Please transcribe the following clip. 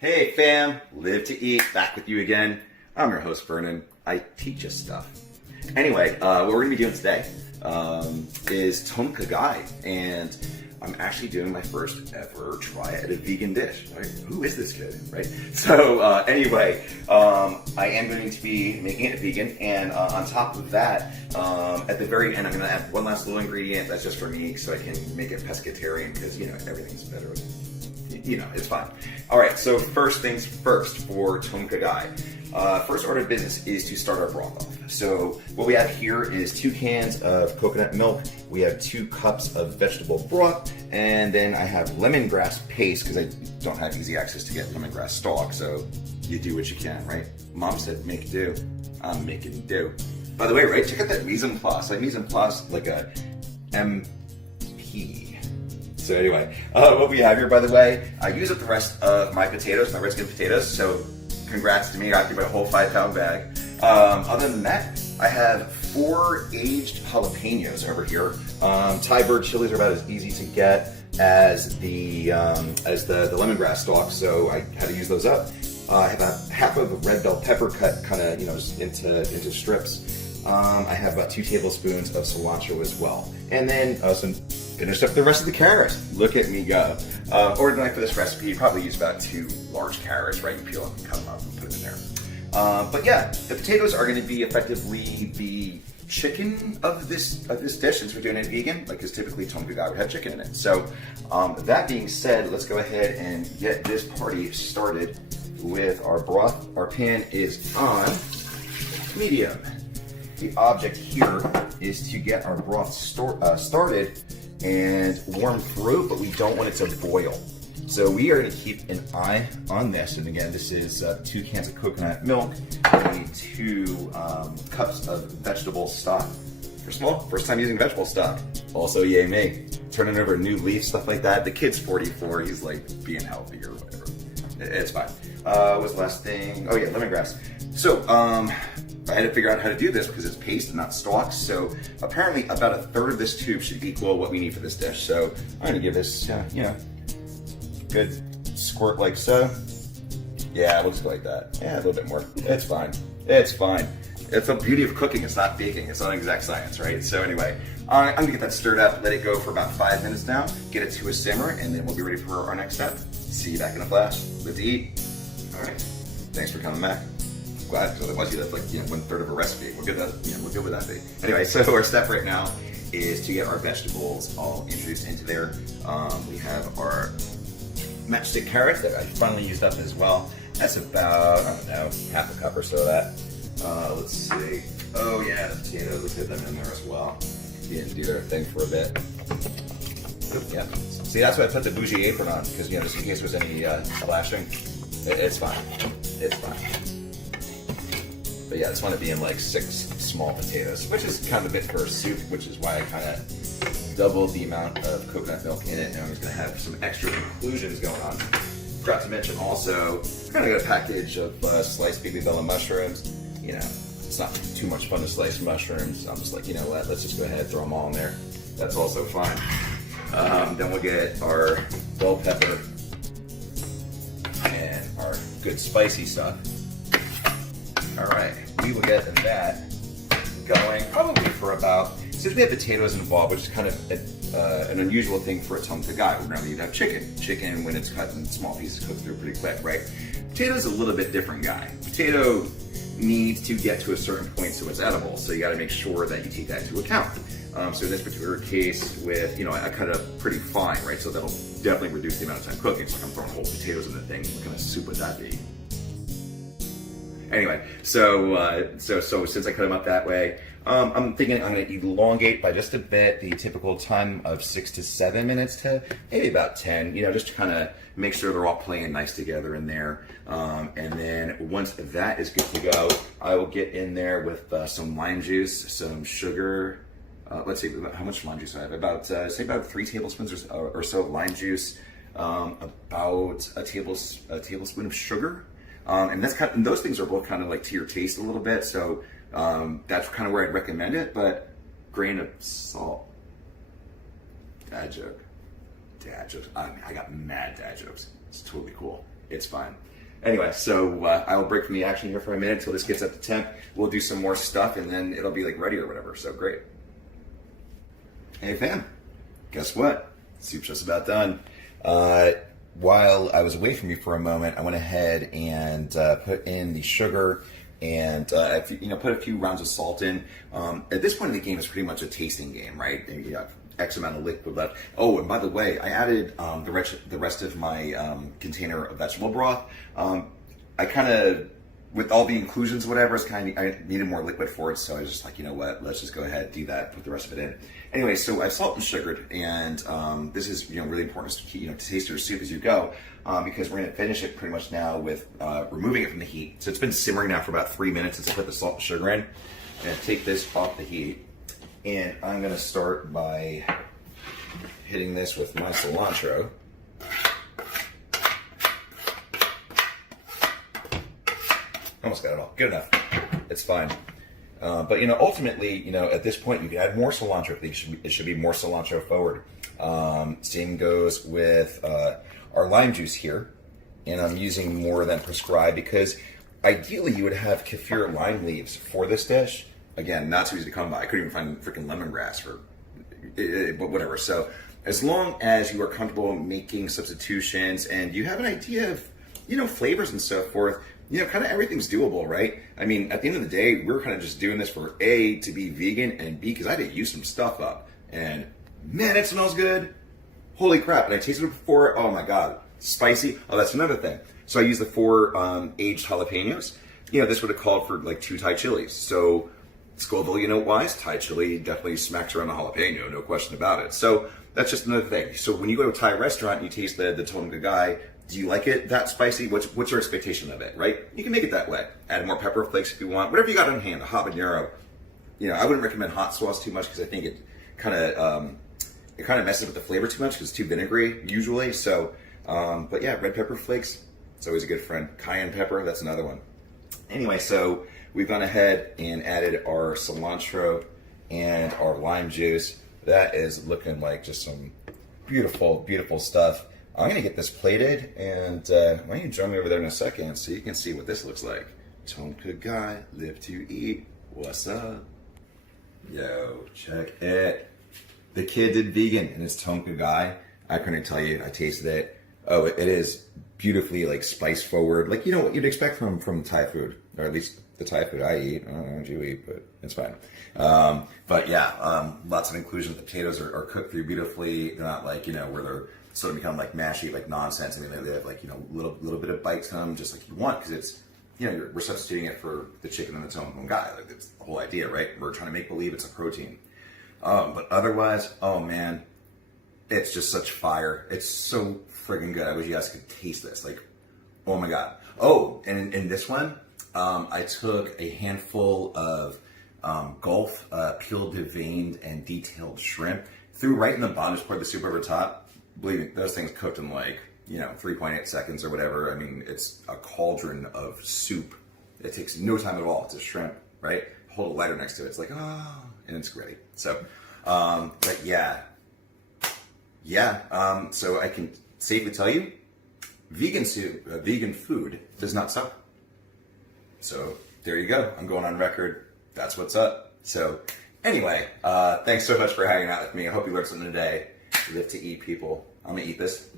Hey fam, live to eat, back with you again. I'm your host Vernon. I teach you stuff. Anyway, what we're gonna be doing today is tom kha gai, and I'm actually doing my first ever try at a vegan dish. Right? Who is this kid, right? So anyway, I am going to be making it vegan, and on top of that, at the very end, I'm gonna add one last little ingredient that's just for me, so I can make it pescatarian, because everything's better with it's fine. All right, so first things first for tom kha gai. First order of business is to start our broth off. So what we have here is 2 cans of coconut milk. We have 2 cups of vegetable broth, and then I have lemongrass paste, because I don't have easy access to get lemongrass stalk, so you do what you can, right? Mom said make do. I'm making do. By the way, right, check out that mise en place. Like mise en place, like a MP. So anyway, what we have here, by the way, I use up the rest of my potatoes, my redskin potatoes, so congrats to me, I got through my whole 5-pound bag. Other than that, I have 4 aged jalapeños over here. Thai bird chilies are about as easy to get as the lemongrass stalks, so I had to use those up. I have a half of a red bell pepper cut kind of into strips. I have about 2 tablespoons of cilantro as well, and then finished up the rest of the carrots. Look at me go. Ordinarily for this recipe, you probably use about 2 large carrots, right? You peel them and cut them up and put them in there. But yeah, the potatoes are going to be effectively the chicken of this dish, since we're doing it vegan, because typically tom kha gai would have chicken in it. So that being said, let's go ahead and get this party started with our broth. Our pan is on medium. The object here is to get our broth started and warm through, but we don't want it to boil. So we are going to keep an eye on this. And again, this is 2 cans of coconut milk, and 2 cups of vegetable stock. First time using vegetable stock. Also, yay me. Turning over a new leaf, stuff like that. The kid's 44, he's like being healthy or whatever. It's fine. What's the last thing? Oh yeah, lemongrass. So, I had to figure out how to do this because it's paste and not stalks. So apparently about 1/3 of this tube should equal what we need for this dish. So I'm gonna give this, good squirt like so. Yeah, we'll just go like that. Yeah, a little bit more. It's fine. It's fine. It's the beauty of cooking. It's not baking. It's not exact science, right? So anyway, I'm gonna get that stirred up, let it go for about 5 minutes now, get it to a simmer, and then we'll be ready for our next step. See you back in a flash. Live to eat. All right. Thanks for coming back. Glad, because otherwise that's like 1/3 of a recipe. We're good with that thing. Anyway, so our step right now is to get our vegetables all introduced into there. We have our matchstick carrots that I finally used up as well. That's about, I don't know, half a cup or so of that. Let's see. Oh yeah, the potatoes, let's get them in there as well. Didn't do their thing for a bit. Yeah. See, that's why I put the bougie apron on, because just in case there's any splashing. It's fine. It's fine. But yeah, this one to be in like 6 small potatoes, which is kind of a bit for a soup, which is why I kind of doubled the amount of coconut milk in it, and I'm just going to have some extra inclusions going on. Forgot to mention also, I'm going to get a package of sliced baby bella mushrooms. It's not too much fun to slice mushrooms. I'm just like, you know what, let's just go ahead and throw them all in there. That's also fine. Then we'll get our bell pepper and our good spicy stuff. All right, we will get that going probably for about, since we have potatoes involved, which is kind of an unusual thing for a tom kha gai. Normally you'd have chicken. Chicken, when it's cut in small pieces, cooks through pretty quick, right? Potato's a little bit different guy. Potato needs to get to a certain point so it's edible, so you gotta make sure that you take that into account. So in this particular case with, I cut it up pretty fine, right? So that'll definitely reduce the amount of time cooking. It's like I'm throwing whole potatoes in the thing. What kind of soup would that be? Anyway, so since I cut them up that way, I'm thinking I'm going to elongate by just a bit the typical time of 6 to 7 minutes to maybe about 10, just to kind of make sure they're all playing nice together in there. And then once that is good to go, I will get in there with some lime juice, some sugar. Let's see, how much lime juice I have? About, say about 3 tablespoons or so of lime juice, about a tablespoon of sugar. And those things are both kind of like to your taste a little bit, so that's kind of where I'd recommend it. But grain of salt. Dad joke. I got mad dad jokes. It's totally cool. It's fine. Anyway, so I will break from the action here for a minute until this gets up to temp. We'll do some more stuff and then it'll be like ready or whatever. So great. Hey fam, guess what? Soup's just about done. While I was away from you for a moment, I went ahead and put in the sugar and put a few rounds of salt in. At this point in the game, it's pretty much a tasting game, right? You have X amount of liquid left. Oh, and by the way, I added the rest of my container of vegetable broth. I kind of, with all the inclusions, whatever, I needed more liquid for it, so I was just like, you know what, let's just go ahead and do that, put the rest of it in. Anyway, so I salt and sugared, and this is really important to taste your soup as you go, because we're going to finish it pretty much now with removing it from the heat. So it's been simmering now for about 3 minutes since I put the salt and sugar in. I'm going to take this off the heat, and I'm going to start by hitting this with my cilantro. Almost got it all. Good enough. It's fine. But ultimately, at this point, you can add more cilantro. It should be more cilantro forward. Same goes with our lime juice here, and I'm using more than prescribed because ideally you would have kaffir lime leaves for this dish. Again, not so easy to come by. I couldn't even find freaking lemongrass but whatever. So as long as you are comfortable making substitutions and you have an idea of flavors and so forth. Kind of everything's doable, right? I mean, at the end of the day, we're kind of just doing this for A, to be vegan, and B, because I had to use some stuff up. And man, it smells good. Holy crap. And I tasted it before. Oh my God. Spicy. Oh, that's another thing. So I used the 4 aged jalapeños. This would have called for like 2 Thai chilies. So Scoville, wise, Thai chili definitely smacks around the jalapeno, no question about it. So that's just another thing. So when you go to a Thai restaurant and you taste the tom kha gai, do you like it that spicy? What's your expectation of it, right? You can make it that way. Add more pepper flakes if you want. Whatever you got on hand, a habanero. I wouldn't recommend hot sauce too much because I think it kind of messes with the flavor too much because it's too vinegary usually. So, but yeah, red pepper flakes, it's always a good friend. Cayenne pepper, that's another one. Anyway, so we've gone ahead and added our cilantro and our lime juice. That is looking like just some beautiful, beautiful stuff. I'm going to get this plated, and why don't you join me over there in a second so you can see what this looks like. Tom kha gai, live to eat. What's up? Yo, check it. The kid did vegan in his tom kha gai. I couldn't tell you. I tasted it. Oh, it is beautifully like spice forward. Like, what you'd expect from Thai food, or at least the Thai food I eat. I don't know what you eat, but it's fine. But yeah, lots of inclusions. The potatoes are cooked through beautifully. They're not like, where they're sort of become like mashy, like nonsense. I mean, they have like, little bit of bite to them, just like you want, because it's, we're substituting it for the chicken and the tom kha gai. Like, that's the whole idea, right? We're trying to make believe it's a protein. But otherwise, oh man, it's just such fire. It's so friggin' good. I wish you guys could taste this. Like, oh my God. Oh, and in this one, I took a handful of Gulf peeled, deveined, and detailed shrimp, threw right in the bottom, just poured the soup over top. Believe me, those things cooked in like, 3.8 seconds or whatever. I mean, it's a cauldron of soup. It takes no time at all. It's a shrimp, right? Hold a lighter next to it. It's like, oh, and it's ready. So, but yeah. So I can safely tell you, vegan food does not suck. So there you go. I'm going on record. That's what's up. So anyway, thanks so much for hanging out with me. I hope you learned something today. Live to eat, people. I'm gonna eat this.